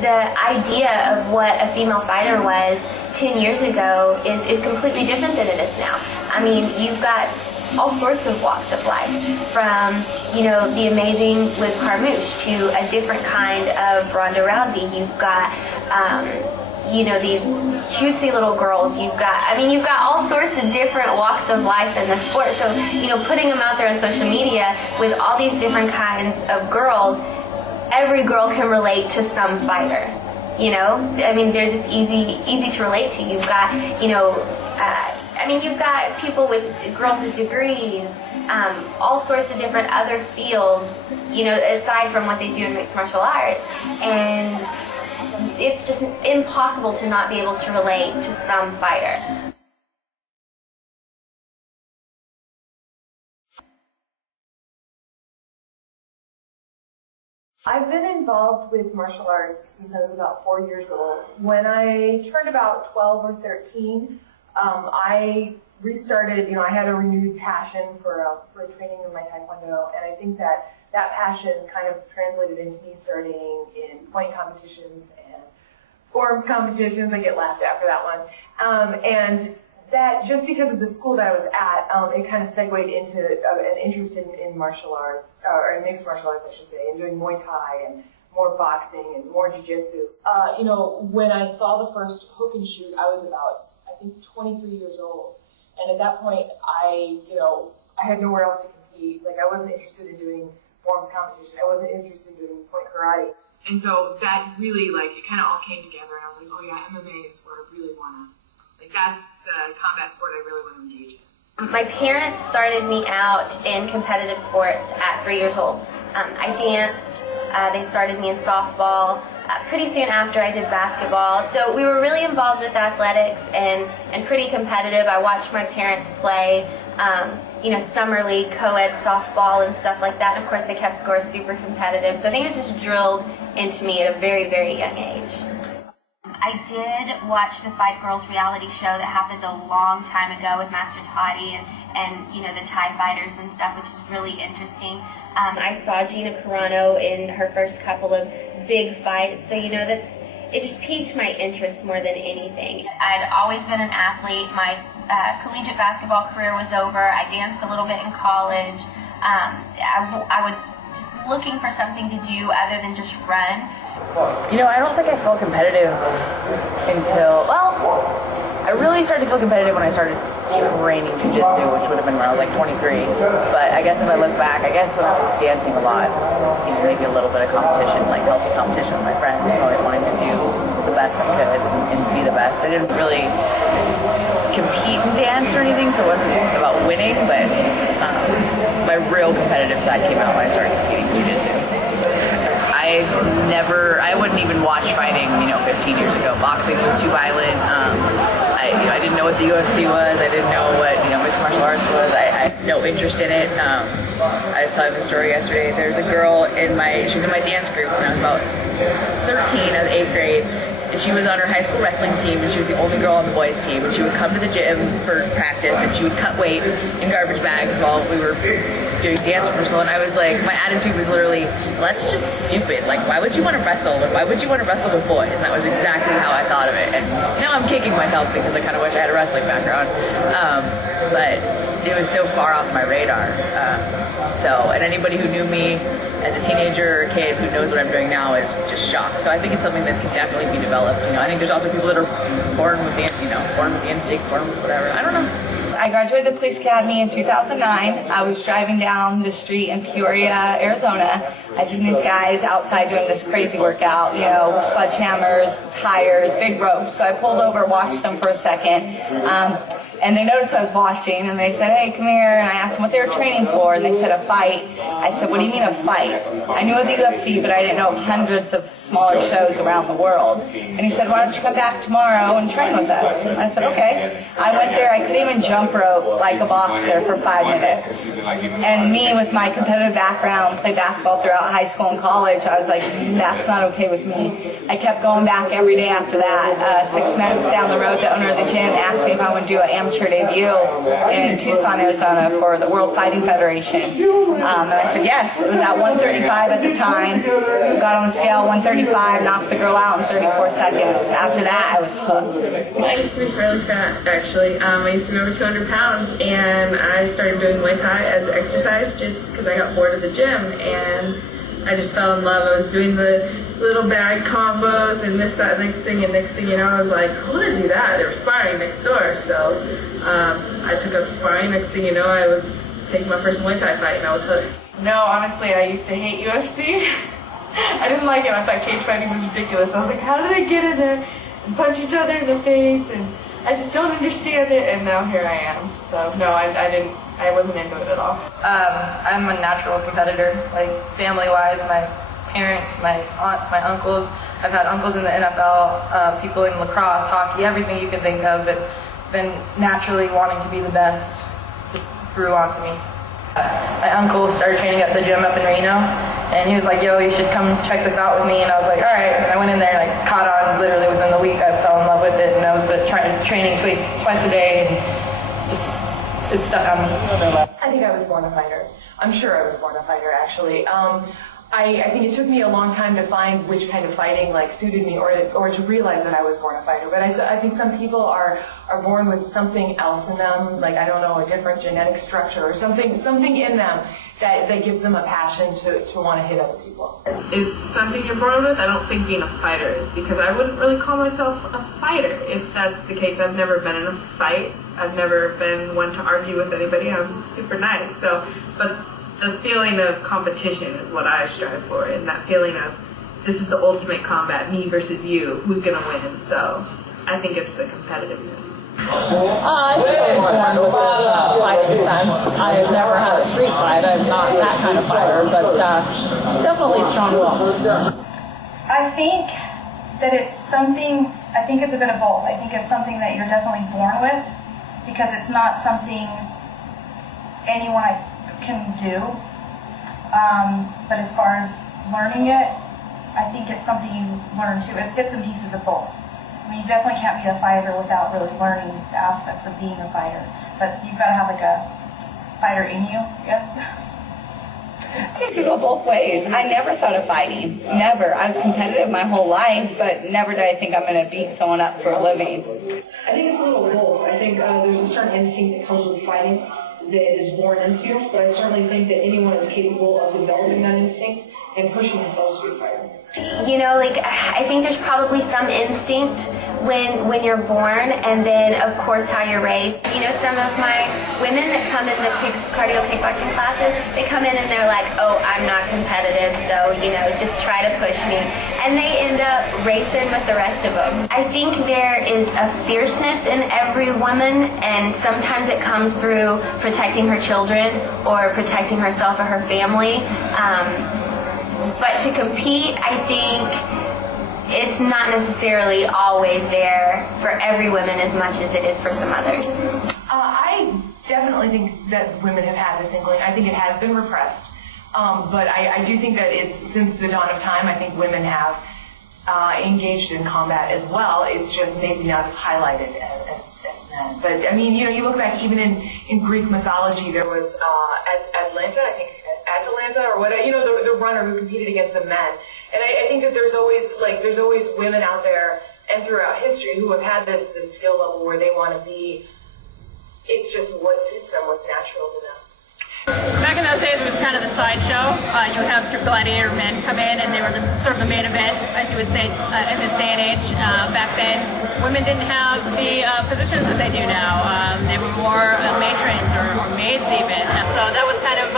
the idea of what a female fighter was 10 years ago is completely different than it is now. I mean, you've got all sorts of walks of life, from, you know, the amazing Liz Carmouche to a different kind of Ronda Rousey. You've got, you know, these cutesy little girls. You've got all sorts of different walks of life in the sport. So, you know, putting them out there on social media with all these different kinds of girls, every girl can relate to some fighter. You know, I mean, they're just easy to relate to. You've got, you know, you've got people girls with degrees, all sorts of different other fields, you know, aside from what they do in mixed martial arts. And it's just impossible to not be able to relate to some fighter. I've been involved with martial arts since I was about 4 years old. When I turned about 12 or 13, I restarted, you know, I had a renewed passion for training in my Taekwondo, and I think that passion kind of translated into me starting in point competitions and forms competitions. I get laughed at for that one. And that, just because of the school that I was at, it kind of segued into an interest in martial arts, or mixed martial arts, I should say, and doing Muay Thai and more boxing and more jiu-jitsu. You know, when I saw the first hook and shoot, I was about, I think, 23 years old. And at that point, I had nowhere else to compete. Like, I wasn't interested in doing forms competition. I wasn't interested in doing point karate. And so that really, like, it kind of all came together, and I was like, oh yeah, MMA is where I really want to, like, that's the combat sport I really want to engage in. My parents started me out in competitive sports at 3 years old. I danced. They started me in softball. Pretty soon after, I did basketball. So we were really involved with athletics and pretty competitive. I watched my parents play, you know, summer league, co-ed softball and stuff like that. And of course, they kept scores super competitive. So I think it was just drilled into me at a very, very young age. I did watch the Fight Girls reality show that happened a long time ago with Master Toddy and you know, the Thai fighters and stuff, which is really interesting. I saw Gina Carano in her first couple of big fights, so you know, it just piqued my interest more than anything. I'd always been an athlete. My collegiate basketball career was over. I danced a little bit in college. I was just looking for something to do other than just run. You know, I don't think I felt competitive until, well, I really started to feel competitive when I started training jiu-jitsu, which would have been when I was like 23. But I guess if I look back, I guess when I was dancing a lot, you know, maybe a little bit of competition, like healthy competition with my friends, always wanting to do the best I could and be the best. I didn't really compete in dance or anything, so it wasn't about winning, but my real competitive side came out when I started competing in jiu-jitsu. I wouldn't even watch fighting, you know, 15 years ago. Boxing was too violent. I didn't know what the UFC was. I didn't know what, you know, mixed martial arts was. I had no interest in it. I was telling the story yesterday. There's a girl she was in my dance group when I was about 13, I was 8th grade. And she was on her high school wrestling team, and she was the only girl on the boys' team. And she would come to the gym for practice, and she would cut weight in garbage bags while we were doing dance rehearsal. And I was like, my attitude was literally, well, that's just stupid. Like, why would you want to wrestle? Or why would you want to wrestle with boys? And that was exactly how I thought of it. And now I'm kicking myself because I kind of wish I had a wrestling background. But it was so far off my radar. And anybody who knew me as a teenager or a kid who knows what I'm doing now is just shocked. So I think it's something that can definitely be developed. You know, I think there's also people that are born with the instinct, born with whatever. I don't know. I graduated the police academy in 2009. I was driving down the street in Peoria, Arizona. I seen these guys outside doing this crazy workout, you know, sledgehammers, tires, big ropes. So I pulled over, watched them for a second. And they noticed I was watching, and they said, hey, come here. And I asked them what they were training for, and they said a fight. I said, what do you mean a fight? I knew of the UFC, but I didn't know of hundreds of smaller shows around the world. And he said, why don't you come back tomorrow and train with us? And I said, okay. I went there. I couldn't even jump rope like a boxer for 5 minutes. And me, with my competitive background, played basketball throughout high school and college, I was like, that's not okay with me. I kept going back every day after that. 6 months down the road, the owner of the gym asked me if I would do an amateur debut in Tucson, Arizona for the World Fighting Federation. And I said yes. It was at 135 at the time. Got on the scale, 135, knocked the girl out in 34 seconds. After that, I was hooked. I used to be fairly fat, actually. I used to be over 200 pounds, and I started doing Muay Thai as exercise just because I got bored of the gym, and I just fell in love. I was doing the little bag combos and this, that, next thing you know, I was like, I want to do that. They were sparring next door, so I took up sparring. Next thing you know, I was taking my first Muay Thai fight, and I was hooked. No, honestly, I used to hate UFC. I didn't like it. I thought cage fighting was ridiculous. I was like, how do they get in there and punch each other in the face? And I just don't understand it. And now here I am. So no, I wasn't into it at all. I'm a natural competitor, like family-wise. My parents, my aunts, my uncles. I've had uncles in the NFL, people in lacrosse, hockey, everything you can think of. But then naturally wanting to be the best just grew onto me. My uncle started training at the gym up in Reno, and he was like, yo, you should come check this out with me. And I was like, all right. And I went in there and I caught on literally within the week. I fell in love with it, and I was training twice a day, and just it stuck on me. I think I was born a fighter. I'm sure I was born a fighter, actually. I think it took me a long time to find which kind of fighting like suited me, or to realize that I was born a fighter. But I think some people are born with something else in them, like, I don't know, a different genetic structure or something in them that gives them a passion to want to hit other people. Is something you're born with? I don't think being a fighter is, because I wouldn't really call myself a fighter if that's the case. I've never been in a fight. I've never been one to argue with anybody. I'm super nice. But the feeling of competition is what I strive for, and that feeling of this is the ultimate combat, me versus you, who's gonna win? So I think it's the competitiveness. I think I was born with a fighting sense. I've never had a street fight. I'm not that kind of fighter, but definitely strong will. I think that it's something, I think it's a bit of both. I think it's something that you're definitely born with, because it's not something anyone can do. But as far as learning it, I think it's something you learn too. It's bits and pieces of both. I mean, you definitely can't be a fighter without really learning the aspects of being a fighter. But you've got to have like a fighter in you, I guess. I think it could go both ways. I never thought of fighting. Never. I was competitive my whole life, but never did I think I'm going to beat someone up for a living. I think it's a little both. I think there's a certain instinct that comes with fighting that is born into you, but I certainly think that anyone is capable of developing that instinct and pushing themselves to be a fighter. You know, like, I think there's probably some instinct when you're born, and then of course how you're raised. You know, some of my women that come in the cardio kickboxing classes, they come in and they're like, oh, I'm not competitive, so, you know, just try to push me. And they end up racing with the rest of them. I think there is a fierceness in every woman, and sometimes it comes through protecting her children or protecting herself or her family. But to compete, I think it's not necessarily always there for every woman as much as it is for some others. I definitely think that women have had this inkling. I think it has been repressed. But I do think that it's, since the dawn of time, I think women have engaged in combat as well. It's just maybe not as highlighted as men. But I mean, you know, you look back even in Greek mythology, there was Atalanta, I think, Atalanta or whatever, you know, the runner who competed against the men. And I think that there's always women out there and throughout history who have had this skill level where they want to be. It's just what suits them, what's natural to them. Back in those days, it was kind of the sideshow. You would have your gladiator men come in, and they were sort of the main event, as you would say, in this day and age. Back then, women didn't have the positions that they do now. They were more matrons or maids even. So that was kind of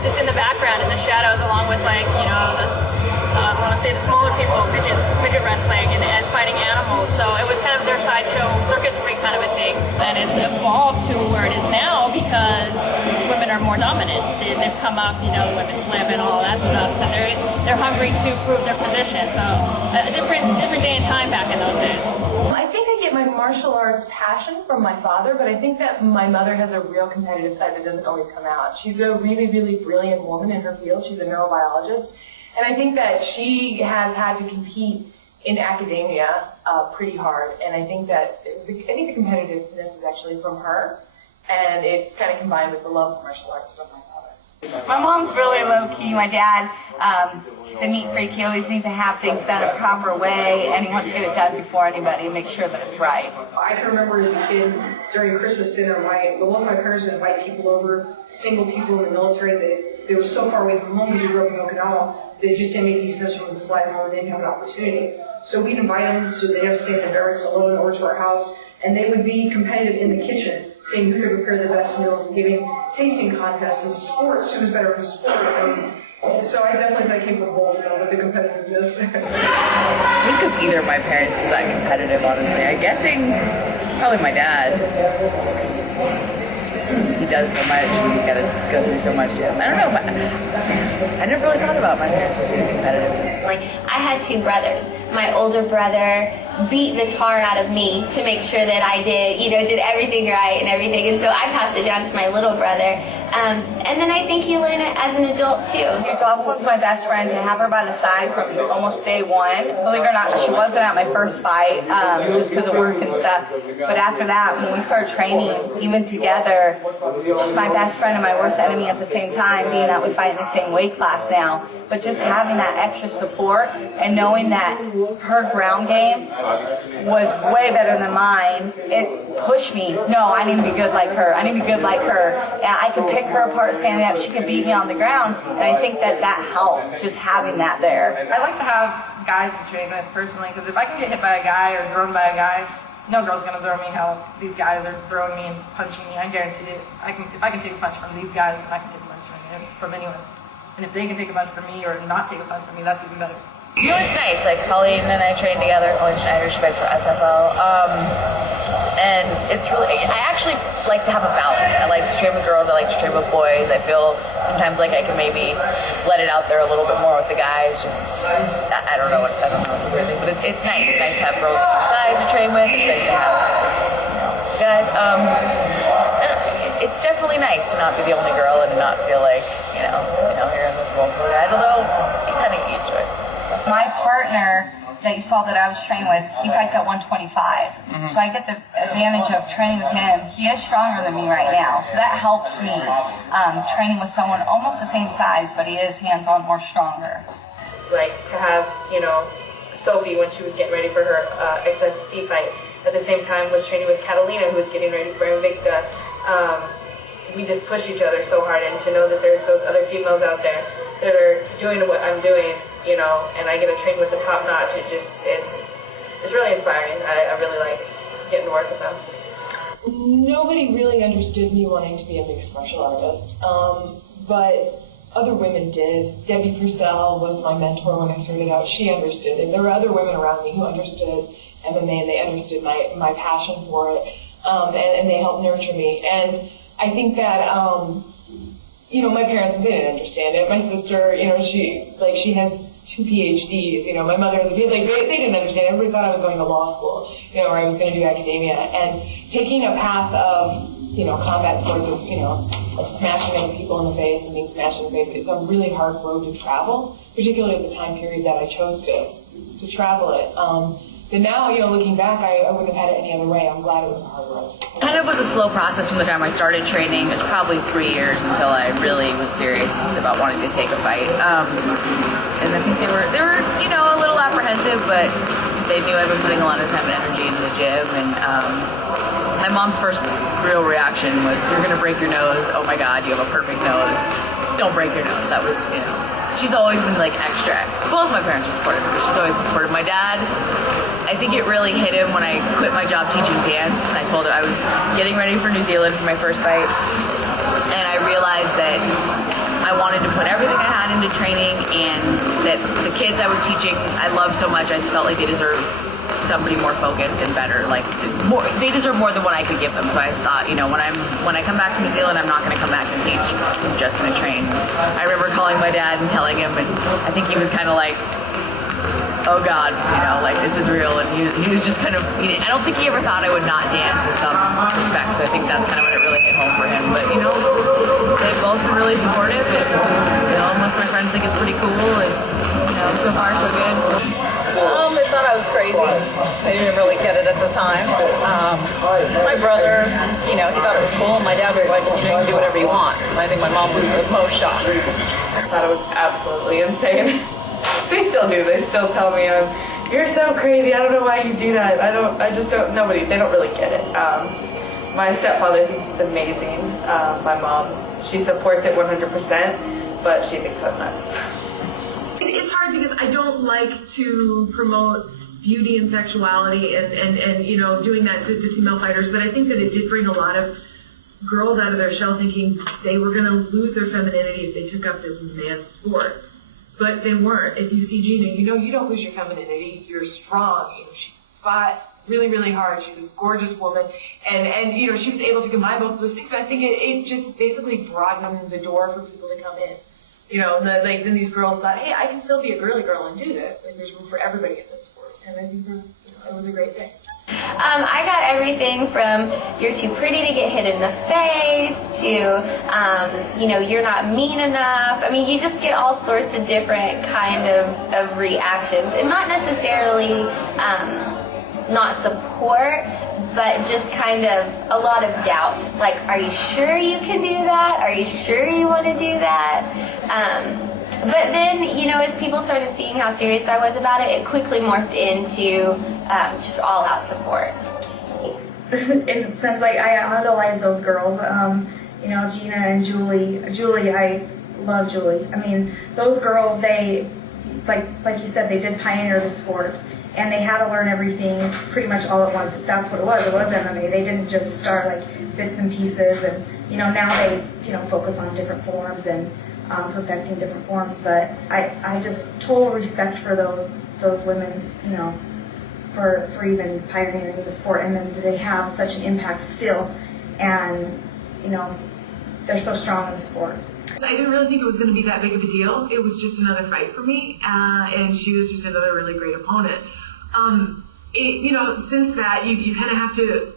just in the background, in the shadows, along with, like, you know, I want to say the smaller people, midget wrestling and fighting animals. So it was kind of their sideshow, circus freak kind of a thing. And it's evolved to where it is now because women are more dominant. They've come up, you know, women's lib and all that stuff. So they're hungry to prove their position. So a different day and time back in those days. I think I get my martial arts passion from my father, but I think that my mother has a real competitive side that doesn't always come out. She's a really, really brilliant woman in her field. She's a neurobiologist. And I think that she has had to compete in academia pretty hard, and I think the competitiveness is actually from her, and it's kind of combined with the love of martial arts from my father. My mom's really low-key. My dad, he's a neat freak. He always needs to have things done a proper way, and he wants to get it done before anybody and make sure that it's right. I can remember as a kid, during Christmas dinner, both my parents would invite people over, single people in the military. They were so far away from home because we grew up in Okinawa, they just didn't make any sense for them to fly home and they didn't have an opportunity. So we'd invite them so they'd have to stay in the barracks alone or to our house, and they would be competitive in the kitchen, saying who could prepare the best meals and giving tasting contests and sports, who was better in sports. And so I definitely say I came from both, with the competitiveness. I think of either of my parents is that competitive, honestly. I'm guessing probably my dad, just because he does so much and he's got to go through so much. I don't know, but I never really thought about my parents as being competitive. Like, I had two brothers. My older brother beat the tar out of me to make sure that I did everything right and everything, and so I passed it down to my little brother. And then I think you learn it as an adult too. Jocelyn's my best friend. To have her by the side from almost day one. Believe it or not, she wasn't at my first fight just because of work and stuff. But after that, when we started training, even together, she's my best friend and my worst enemy at the same time, being that we fight in the same weight class now. But just having that extra support and knowing that her ground game was way better than mine, it pushed me. No, I need to be good like her. I need to be good like her. And I could pick her apart standing up. She could beat me on the ground. And I think that helped, just having that there. I like to have guys to train with personally, because if I can get hit by a guy or thrown by a guy, no girl's gonna throw me how these guys are throwing me and punching me. I guarantee it. If I can take a punch from these guys, then I can take a punch from anyone. And if they can take a punch from me or not take a punch from me, that's even better. You know, it's nice. Like, Colleen and I trained together. Colleen Schneider, she fights for SFL. And it's really, I actually like to have a balance. I like to train with girls. I like to train with boys. I feel sometimes like I can maybe let it out there a little bit more with the guys. Just, I don't know. It's a weird thing, but it's nice. It's nice to have girls your size to train with. It's nice to have, guys. It's definitely nice to not be the only girl and not feel like, you know, you're in this world full of guys. Although you kind of get used to it. My partner that you saw that I was trained with, he fights at 125. So I get the advantage of training with him. He is stronger than me right now, so that helps me training with someone almost the same size, but he is hands-on more stronger. Like to have, Sophie when she was getting ready for her XFC fight, at the same time was training with Catalina, who was getting ready for Invicta. We just push each other so hard, and to know that there's those other females out there that are doing what I'm doing, and I get to train with the top notch. It's really inspiring. I really like getting to work with them. Nobody really understood me wanting to be a mixed martial artist, but other women did. Debbie Purcell was my mentor when I started out. She understood it. There were other women around me who understood MMA, and they understood my passion for it, and they helped nurture me. And I think that, my parents, they didn't understand it. My sister, she has 2 PhDs. My mother has a PhD. They didn't understand. Everybody thought I was going to law school, or I was going to do academia. And taking a path of, combat sports, of smashing other people in the face and being smashed in the face, it's a really hard road to travel, particularly at the time period that I chose to travel it. But now, looking back, I wouldn't have had it any other way. I'm glad it was a hard road. Kind of was a slow process from the time I started training. It was probably 3 years until I really was serious about wanting to take a fight. And I think they were a little apprehensive, but they knew I've been putting a lot of time and energy into the gym. And my mom's first real reaction was, "You're gonna break your nose. Oh my God, you have a perfect nose. Don't break your nose." That was, she's always been like extra. Both my parents were supportive, but she's always been supportive. My dad, I think it really hit him when I quit my job teaching dance. I told him I was getting ready for New Zealand for my first fight, and I realized that I wanted to put everything I had into training, and that the kids I was teaching I loved so much. I felt like they deserved somebody more focused and better. Like, more, they deserve more than what I could give them. So I thought, when I come back from New Zealand, I'm not going to come back and teach. I'm just going to train. I remember calling my dad and telling him, and I think he was kind of like, "Oh God, this is real." And he was just kind of, I don't think he ever thought I would not dance in some respects. So I think that's kind of when it really hit home for him. But, they've both been really supportive, and, most of my friends think it's pretty cool, and, so far so good. They thought I was crazy. They didn't really get it at the time. My brother, he thought it was cool. My dad was like, you can do whatever you want. I think my mom was the most shocked. I thought it was absolutely insane. They still do. They still tell me, you're so crazy. I don't know why you do that. They don't really get it. My stepfather thinks it's amazing. My mom, she supports it 100%, but she thinks I'm nuts. It's hard because I don't like to promote beauty and sexuality and doing that to female fighters, but I think that it did bring a lot of girls out of their shell thinking they were going to lose their femininity if they took up this man's sport. But they weren't. If you see Gina, you don't lose your femininity. You're strong. She fought really, really hard. She's a gorgeous woman. And she was able to combine both of those things. So I think it just basically broadened the door for people to come in. Then these girls thought, hey, I can still be a girly girl and do this. Like, there's room for everybody in this sport. And I think it was a great thing. I got everything from you're too pretty to get hit in the face to, you're not mean enough. I mean, you just get all sorts of different kind of reactions. And not necessarily not support, but just kind of a lot of doubt. Like, are you sure you can do that? Are you sure you want to do that? But then, as people started seeing how serious I was about it, it quickly morphed into just all-out support. In a sense, like, I idolize those girls, Gina and Julie. I love Julie. I mean, those girls, they, like you said, they did pioneer the sport, and they had to learn everything pretty much all at once. That's what it was. It was MMA. They didn't just start, like, bits and pieces, and, now they, focus on different forms and perfecting different forms, but I just total respect for those women, for even pioneering the sport, and then they have such an impact still, and they're so strong in the sport. I didn't really think it was going to be that big of a deal. It was just another fight for me, and she was just another really great opponent. Since that, you kind of have to.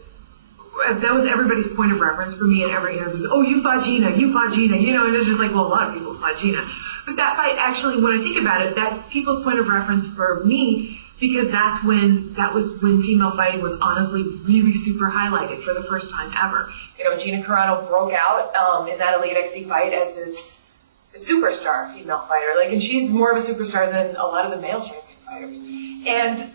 That was everybody's point of reference for me, and it was, oh, you fought Gina, and it's just like, well, a lot of people fought Gina. But that fight, actually, when I think about it, that's people's point of reference for me, because that was when female fighting was honestly really super highlighted for the first time ever. Gina Carano broke out in that Elite XC fight as this superstar female fighter, and she's more of a superstar than a lot of the male champion fighters. And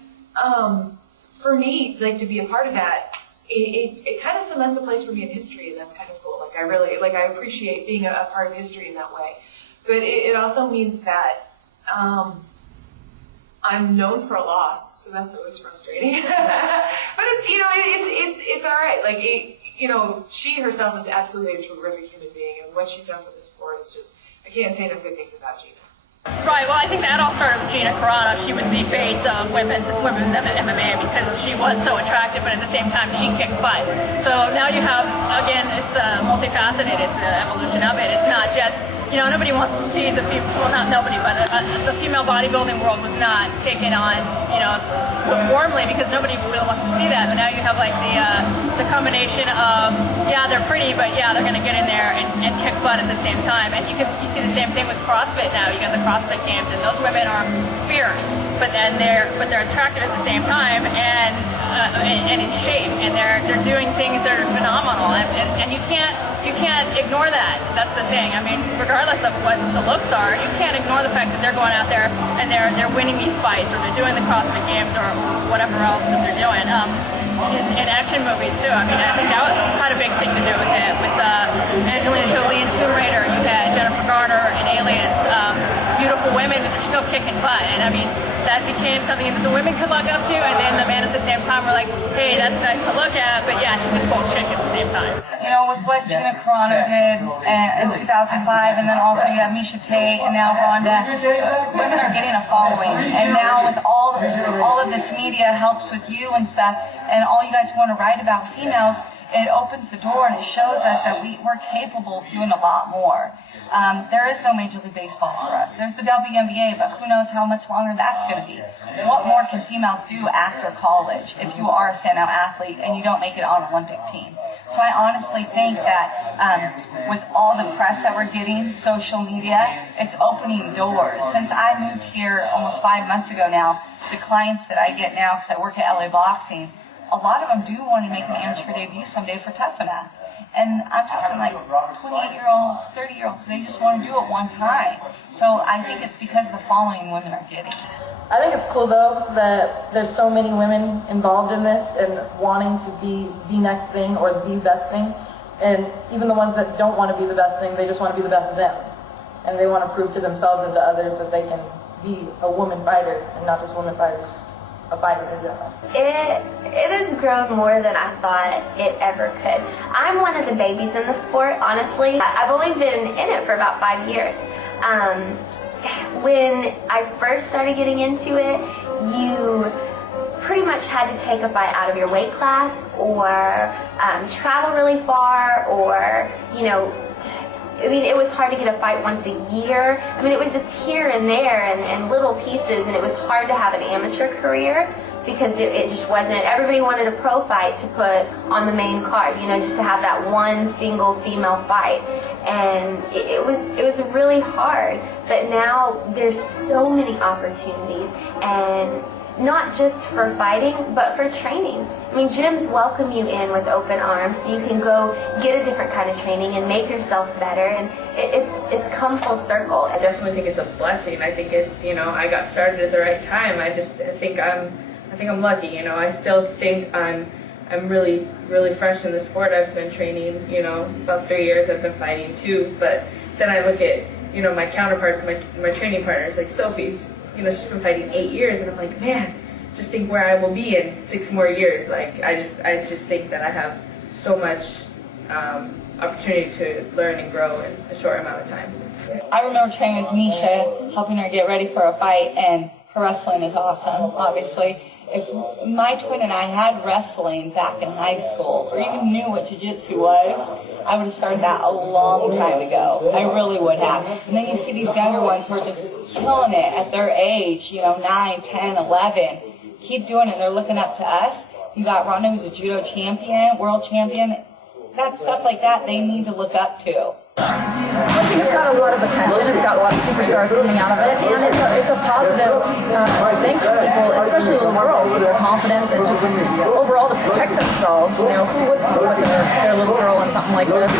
for me, to be a part of that, it kind of cements a place for me in history, and that's kind of cool. I appreciate being a part of history in that way. But it also means that I'm known for a loss, so that's always frustrating. But it's all right. She herself is absolutely a terrific human being, and what she's done for the sport is just, I can't say enough good things about Gina. Right, well, I think that all started with Gina Carano. She was the face of women's MMA because she was so attractive, but at the same time, she kicked butt. So now you have, again, it's multifaceted. It's the evolution of it. It's not just, nobody wants to see the female bodybuilding world was not taken on, warmly because nobody really wants to see that. But now you have the combination of, yeah, they're pretty, but yeah, they're going to get in there and kick butt at the same time. And you see the same thing with CrossFit now. You got the CrossFit Games, and those women are fierce, but they're attractive at the same time and in shape, and they're doing things that are phenomenal, and you can't ignore that. That's the thing. I mean, regardless of what the looks are, you can't ignore the fact that they're going out there and they're winning these fights, or they're doing the CrossFit Games, or whatever else that they're doing. In action movies too. I mean, I think that had a big thing to do with it. With Angelina Jolie in Tomb Raider, you had Jennifer Garner in Alias. Beautiful women, but they're still kicking butt. And I mean, that became something that the women could look up to, and then the men at the same time were like, hey, that's nice to look at, but yeah, she's a cool chick at the same time. With what Gina Carano did in 2005, and then also you have Miesha Tate, and now Ronda, women are getting a following. And now with all of this media helps with you and stuff, and all you guys want to write about females, it opens the door and it shows us that we're capable of doing a lot more. There is no Major League Baseball for us. There's the WNBA, but who knows how much longer that's going to be. What more can females do after college if you are a standout athlete and you don't make it on an Olympic team? So I honestly think that with all the press that we're getting, social media, it's opening doors. Since I moved here almost 5 months ago now, the clients that I get now, because I work at LA Boxing, a lot of them do want to make an amateur debut someday for Tough Enough. And I'm talking like 28-year-olds, 30-year-olds, they just want to do it one time. So I think it's because of the following women are getting. I think it's cool though that there's so many women involved in this and wanting to be the next thing or the best thing. And even the ones that don't want to be the best thing, they just want to be the best of them. And they want to prove to themselves and to others that they can be a woman fighter and not just women fighters. A fighter in general. It has grown more than I thought it ever could. I'm one of the babies in the sport, honestly. I've only been in it for about 5 years. When I first started getting into it, you pretty much had to take a fight out of your weight class or travel really far or, you know, I mean, it was hard to get a fight once a year. I mean, it was just here and there and little pieces, and it was hard to have an amateur career because it just wasn't. Everybody wanted a pro fight to put on the main card, you know, just to have that one single female fight, and it was really hard. But now there's so many opportunities, and not just for fighting, but for training. I mean, gyms welcome you in with open arms, so you can go get a different kind of training and make yourself better, and it's come full circle. I definitely think it's a blessing. I think it's, you know, I got started at the right time. I think I'm lucky, you know. I still think I'm really fresh in the sport. I've been training, you know, about 3 years. I've been fighting too, but then I look at, you know, my counterparts, my training partners, like Sophie's. You know, she's been fighting 8 years, and I'm like, man, just think where I will be in 6 more years. Like, I just think that I have so much opportunity to learn and grow in a short amount of time. I remember training with Misha, helping her get ready for a fight, and her wrestling is awesome, obviously. If my twin and I had wrestling back in high school, or even knew what jiu-jitsu was, I would have started that a long time ago. I really would have. And then you see these younger ones who are just killing it at their age, you know, 9, 10, 11. Keep doing it. They're looking up to us. You got Ronda, who's a judo champion, world champion. That stuff like that, they need to look up to. I think it's got a lot of attention. It's got a lot of superstars coming out of it, and it's a positive thing for people, especially little girls, with their confidence and just overall to protect themselves. You know, who wouldn't put their little girl in something like this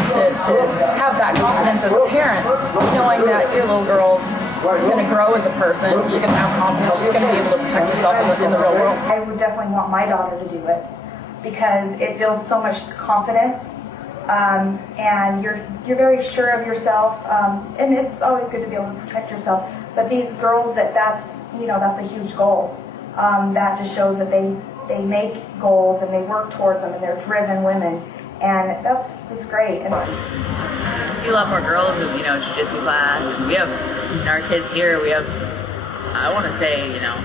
to have that confidence as a parent, knowing that your little girl's going to grow as a person. She's going to have confidence. She's going to be able to protect herself in the real world. I would definitely want my daughter to do it because it builds so much confidence. And you're very sure of yourself, and it's always good to be able to protect yourself. But these girls, that's a huge goal. That just shows that they make goals and they work towards them, and they're driven women, and it's great. And I see a lot more girls in, you know, jiu-jitsu class, and we have, in our kids here, we have, I want to say, you know,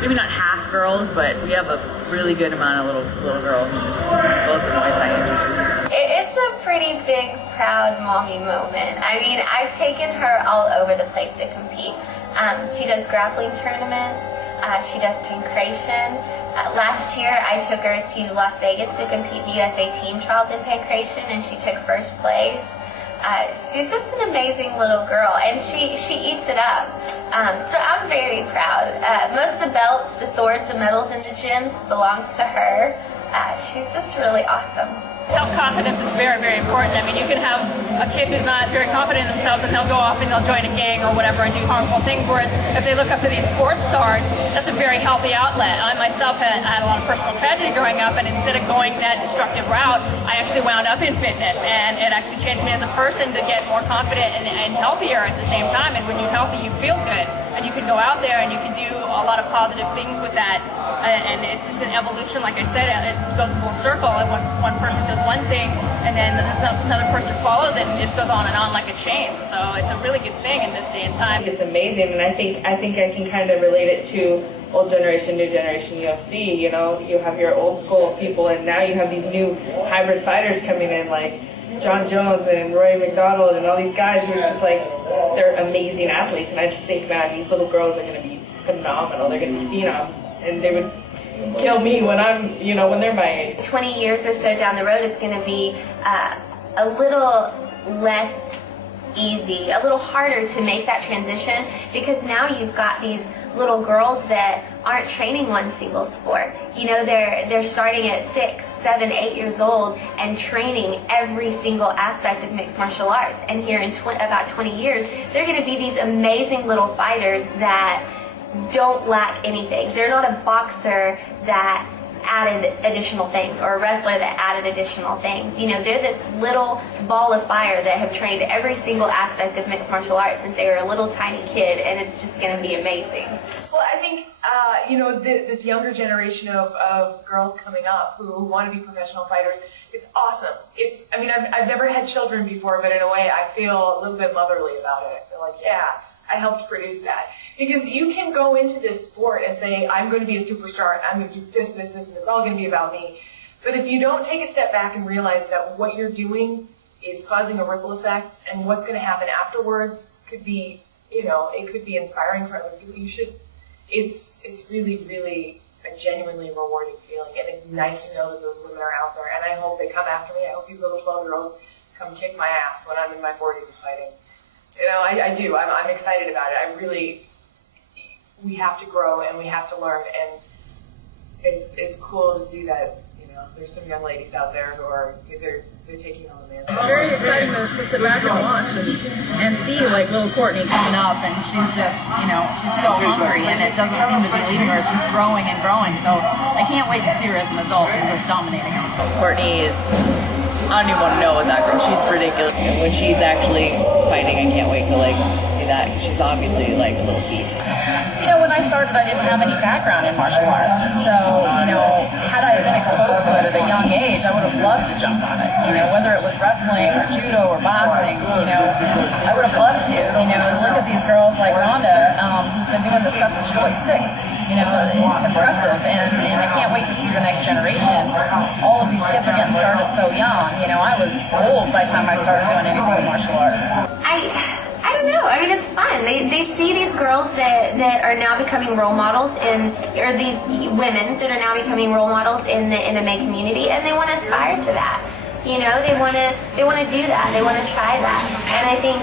maybe not half girls, but we have a really good amount of little girls, both in Muay Thai and jiu-jitsu. It's a pretty big, proud mommy moment. I mean, I've taken her all over the place to compete. She does grappling tournaments. She does pancration. Last year, I took her to Las Vegas to compete in the USA Team Trials in pancration, and she took first place. She's just an amazing little girl, and she eats it up. So I'm very proud. Most of the belts, the swords, the medals in the gyms belongs to her. She's just really awesome. Self-confidence is very, very important. I mean, you can have a kid who's not very confident in themselves and they'll go off and they'll join a gang or whatever and do harmful things, whereas if they look up to these sports stars, that's a very healthy outlet. I myself had a lot of personal tragedy growing up, and instead of going that destructive route, I actually wound up in fitness, and it actually changed me as a person to get more confident and healthier at the same time. And when you're healthy, you feel good, and you can go out there and you can do a lot of positive things with that. And it's just an evolution, like I said, it goes full circle. And one person does one thing, and then another person follows it, and it just goes on like a chain. So it's a really good thing in this day and time. It's amazing, and I think I can kind of relate it to old generation, new generation UFC. You know, you have your old school people, and now you have these new hybrid fighters coming in, like John Jones and Roy McDonald and all these guys who are just like, they're amazing athletes. And I just think, man, these little girls are going to be phenomenal. They're going to be phenoms, and they would, kill me when when they're my age. 20 years or so down the road, it's going to be a little less easy, a little harder to make that transition, because now you've got these little girls that aren't training one single sport. They're starting at 6, 7, 8 years old and training every single aspect of mixed martial arts. And here in about 20 years, they're going to be these amazing little fighters that don't lack anything. They're not a boxer that added additional things, or a wrestler that added additional things. They're this little ball of fire that have trained every single aspect of mixed martial arts since they were a little tiny kid, and it's just going to be amazing. Well, I think, this younger generation of girls coming up who want to be professional fighters, it's awesome. I've never had children before, but in a way I feel a little bit motherly about it. I feel like, yeah, I helped produce that. Because you can go into this sport and say, I'm going to be a superstar, and I'm going to do this, and it's all going to be about me. But if you don't take a step back and realize that what you're doing is causing a ripple effect, and what's going to happen afterwards could be, it could be inspiring for other people, it's really, really a genuinely rewarding feeling. And it's nice to know that those women are out there. And I hope they come after me. I hope these little 12-year-olds come kick my ass when I'm in my 40s and fighting. I do. I'm excited about it. We have to grow and we have to learn, and it's cool to see that there's some young ladies out there who are they're taking on the mantle. It's very exciting to sit back and watch and see little Courtney coming up, and she's just she's so hungry, and it doesn't seem to be leaving her. She's growing and growing, so I can't wait to see her as an adult and just dominating her. Courtney is, I don't even want to know what that girl, she's ridiculous. And when she's actually fighting, I can't wait to see that, because she's obviously a little beast. When I started, I didn't have any background in martial arts, so had I been exposed to it at a young age, I would have loved to jump on it. Whether it was wrestling or judo or boxing, I would have loved to. Look at these girls like Rhonda, who's been doing this stuff since she was 6. It's impressive, and I can't wait to see the next generation. All of these kids are getting started so young. I was old by the time I started doing anything with martial arts. I don't know. It's fun. They see these girls that are now becoming role models or these women that are now becoming role models in the MMA community, and they want to aspire to that. They want to do that. They want to try that. And I think,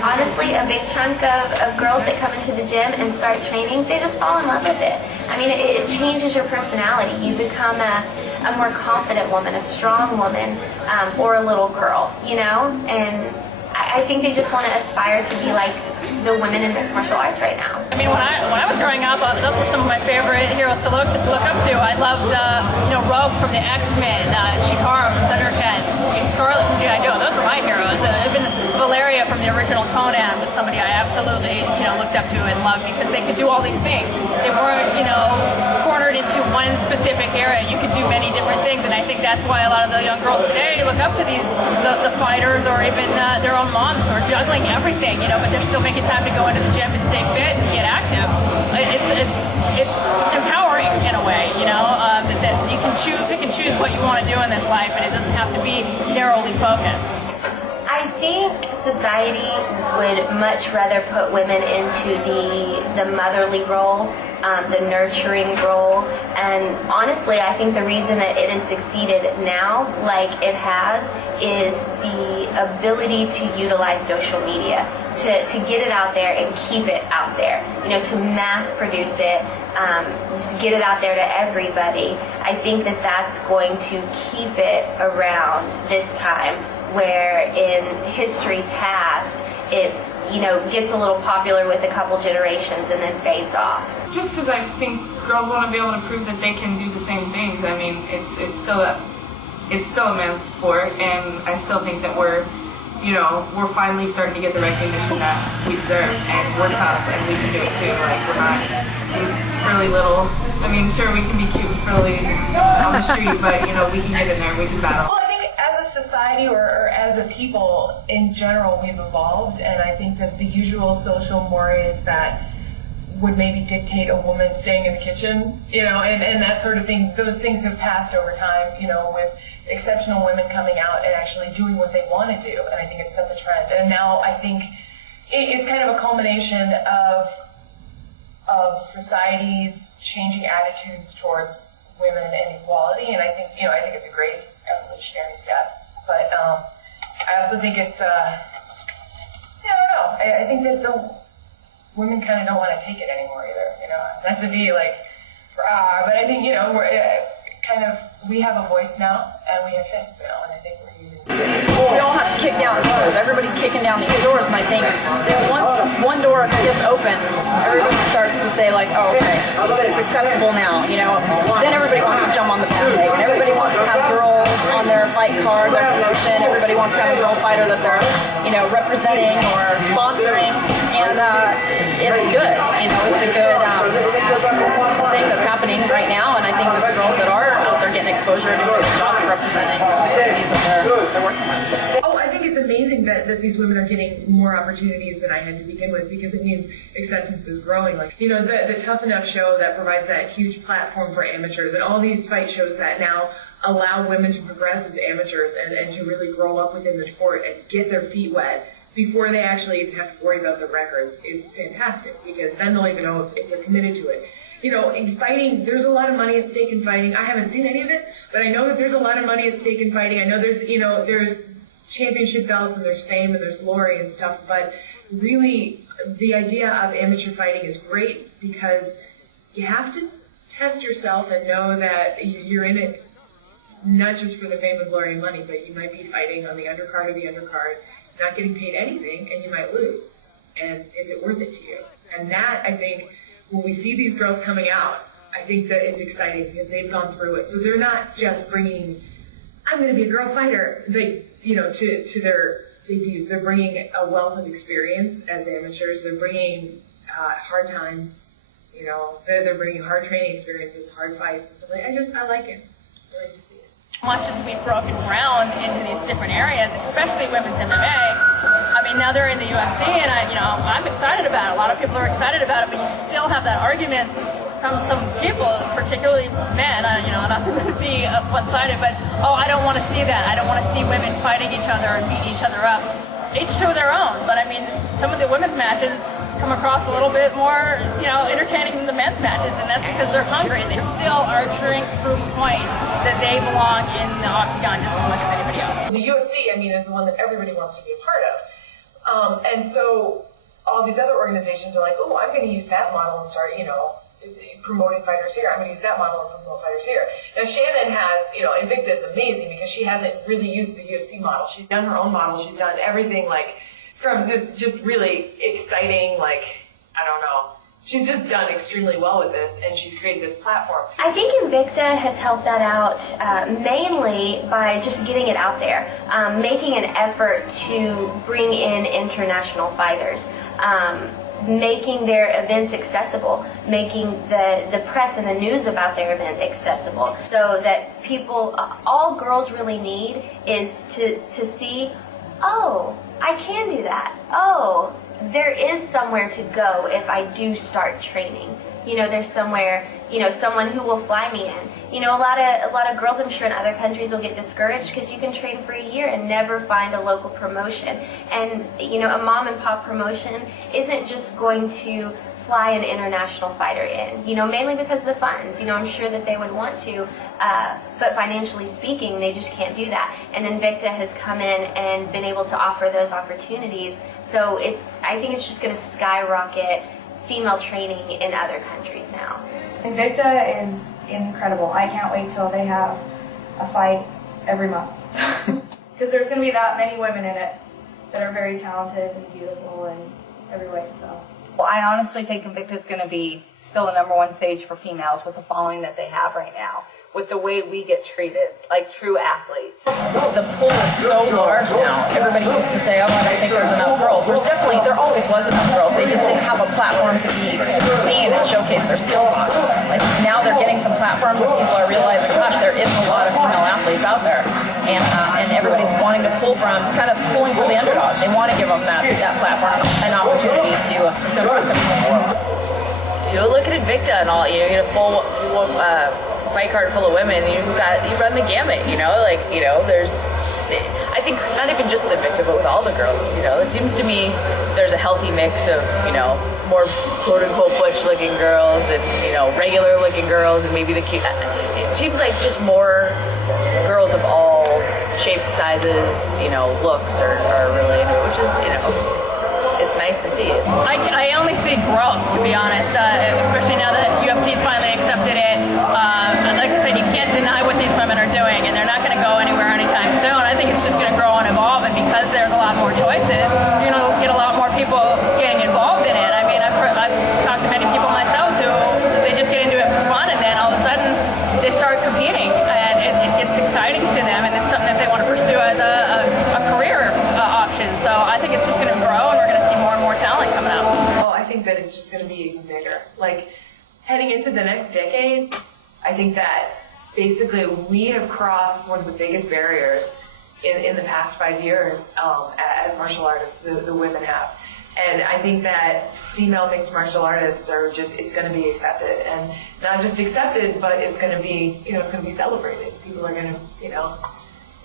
honestly, a big chunk of girls that come into the gym and start training, they just fall in love with it. It changes your personality. You become a more confident woman, a strong woman, or a little girl, and I think they just want to aspire to be like the women in mixed martial arts right now. When I was growing up, those were some of my favorite heroes to look up to. I loved, Rogue from the X-Men, Chitara from Thundercats, Scarlet from G.I. Joe. Those were my heroes. Even Valeria from the original Conan was somebody I absolutely, looked up to and loved, because they could do all these things. They weren't, cornered into one specific area. You could do many different things, and I think that's why a lot of the young girls today look up to the fighters, or even their own moms who are juggling everything, but they're still making time to go into the gym and stay fit and get active. It's empowering in a way, that you can pick and choose what you want to do in this life, and it doesn't have to be narrowly focused. I think society would much rather put women into the motherly role, the nurturing role, and honestly, I think the reason that it has succeeded now, like it has, is the ability to utilize social media, to get it out there and keep it out there, to mass produce it, just get it out there to everybody. I think that that's going to keep it around this time, where in history past, it's, gets a little popular with a couple generations and then fades off. Just because I think girls want to be able to prove that they can do the same things. It's still a man's sport, and I still think that we're finally starting to get the recognition that we deserve, and we're tough, and we can do it too. We're not these frilly little. Sure, we can be cute and frilly on the street, but we can get in there, we can battle. Well, I think as a society or as a people in general, we've evolved, and I think that the usual social mores that would maybe dictate a woman staying in the kitchen, and that sort of thing, those things have passed over time, with exceptional women coming out and actually doing what they want to do, and I think it's set the trend. And now I think it's kind of a culmination of society's changing attitudes towards women and equality, and I think it's a great evolutionary step. But I also think it's, I don't know. I think that the women kind of don't want to take it anymore either. Not to be like, rah, but I think we're we have a voice now and we have fists now, and I think we're using. We all have to kick down doors. Everybody's kicking down these doors, and I think that once one door gets open, everybody starts to say like, oh, okay, it's acceptable now. Then everybody wants to jump on the bandwagon. Everybody wants to have girls on their fight card, their promotion. Everybody wants to have a girl fighter that they're, representing or sponsoring, and it's good. It's a good thing that's happening right now, and I think that the girls that are out there getting exposure and doing a good job of representing the communities that they're working with. Oh, I think it's amazing that these women are getting more opportunities than I had to begin with, because it means acceptance is growing. Like, the Tough Enough show that provides that huge platform for amateurs, and all these fight shows that now allow women to progress as amateurs and to really grow up within the sport and get their feet wet before they actually even have to worry about the records is fantastic, because then they'll even know if they're committed to it. In fighting, there's a lot of money at stake in fighting. I haven't seen any of it, but I know that there's a lot of money at stake in fighting. I know there's championship belts and there's fame and there's glory and stuff, but really the idea of amateur fighting is great because you have to test yourself and know that you're in it not just for the fame and glory and money, but you might be fighting on the undercard of the undercard, not getting paid anything, and you might lose. And is it worth it to you? And that, I think, when we see these girls coming out, I think that it's exciting because they've gone through it. So they're not just bringing, I'm going to be a girl fighter, to their debuts. They're bringing a wealth of experience as amateurs. They're bringing hard times, they're bringing hard training experiences, hard fights, and stuff like that. I like it. I like to see it. Much as we've broken ground into these different areas, especially women's MMA, now they're in the UFC, and I'm excited about it. A lot of people are excited about it, but you still have that argument from some people, particularly men, not to be one-sided, but, I don't want to see that. I don't want to see women fighting each other and beating each other up. Each to their own, but some of the women's matches come across a little bit more, entertaining than the men's matches, and that's because they're hungry. They still are cheering through point that they belong in the octagon just as much as anybody else. The UFC, is the one that everybody wants to be a part of. And so all these other organizations are like, oh, I'm going to use that model and start, promoting fighters here. I'm going to use that model and promote fighters here. Now, Shannon has, Invicta is amazing because she hasn't really used the UFC model. She's done her own model. She's done everything, from this just really exciting, I don't know. She's just done extremely well with this, and she's created this platform. I think Invicta has helped that out mainly by just getting it out there, making an effort to bring in international fighters, making their events accessible, making the press and the news about their events accessible, so that people, all girls really need is to see, oh, I can do that. Oh, there is somewhere to go if I do start training. There's somewhere, someone who will fly me in. A lot of girls, I'm sure in other countries, will get discouraged because you can train for a year and never find a local promotion. And, a mom and pop promotion isn't just going to fly an international fighter in, mainly because of the funds. I'm sure that they would want to, but financially speaking, they just can't do that. And Invicta has come in and been able to offer those opportunities. So I think it's just going to skyrocket female training in other countries now. Invicta is incredible. I can't wait till they have a fight every month. Because there's going to be that many women in it that are very talented and beautiful in every way. So. Well, I honestly think Invicta is going to be still the #1 stage for females with the following that they have right now, with the way we get treated, like true athletes. The pool is so large now. Everybody used to say, oh, I don't think there's enough girls. There always was enough girls. They just didn't have a platform to be seen and showcase their skills on. Like now they're getting some platforms and people are realizing, gosh, there is a lot of female athletes out there. And everybody's wanting to pull from, it's kind of pulling for the underdog. They want to give them that platform, an opportunity to impress them in the world. Look at Invicta and all, you get a full fight card full of women, you run the gamut, there's, I think not even just with Invicta, but with all the girls, it seems to me there's a healthy mix of, more quote-unquote butch-looking girls and, you know, regular-looking girls, and maybe the cute. It seems like just more girls of all shapes, sizes, you know, looks are really into it, which is, you know, it's nice to see. I only see growth, to be honest, especially now that UFC's finally accepted it. Like I said, you can't deny what these women are doing, and they're not going to go anywhere anytime soon. I think it's just going to grow and evolve, and because there's a lot more choices, you're going to get a lot more people getting involved in it. I mean, I've talked to many people myself who they just get into it for fun, and then all of a sudden they start competing, and it's exciting to them, and it's something that they want to pursue as a career option. So I think it's just going to grow, and we're going to see more and more talent coming out. Well, I think that it's just going to be even bigger. Like, heading into the next decade, I think that basically we have crossed one of the biggest barriers in the past 5 years as martial artists, the women have. And I think that female mixed martial artists are just, it's going to be accepted. And not just accepted, but it's going to be, you know, it's going to be celebrated. People are going to, you know,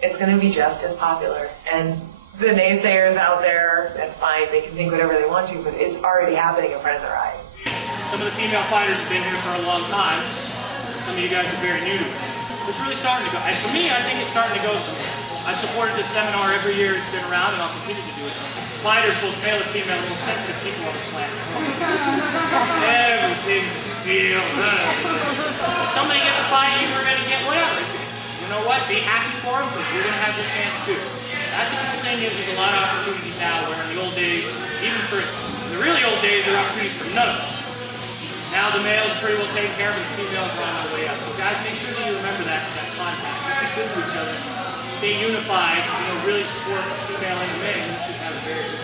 it's going to be just as popular. And the naysayers out there, that's fine, they can think whatever they want to, but it's already happening in front of their eyes. Some of the female fighters have been here for a long time. Some of you guys are very new to it. It's really starting to go. And for me, I think it's starting to go somewhere. I've supported this seminar every year it's been around, and I'll continue to do it. Fighters, both male and female, are the most sensitive people on the planet. Everything's a deal. If somebody gets a fight, you're going to get whatever. You know what? Be happy for them, because you're going to have your chance too. That's the cool thing is there's a lot of opportunities now, where in the old days, even for the really old days, there are opportunities for none of us. Now the males are pretty well taken care of, and the females are on their way up. So guys, make sure that you remember that contact. Be good to each other. Stay unified. You know, really support female and men. You should have a very good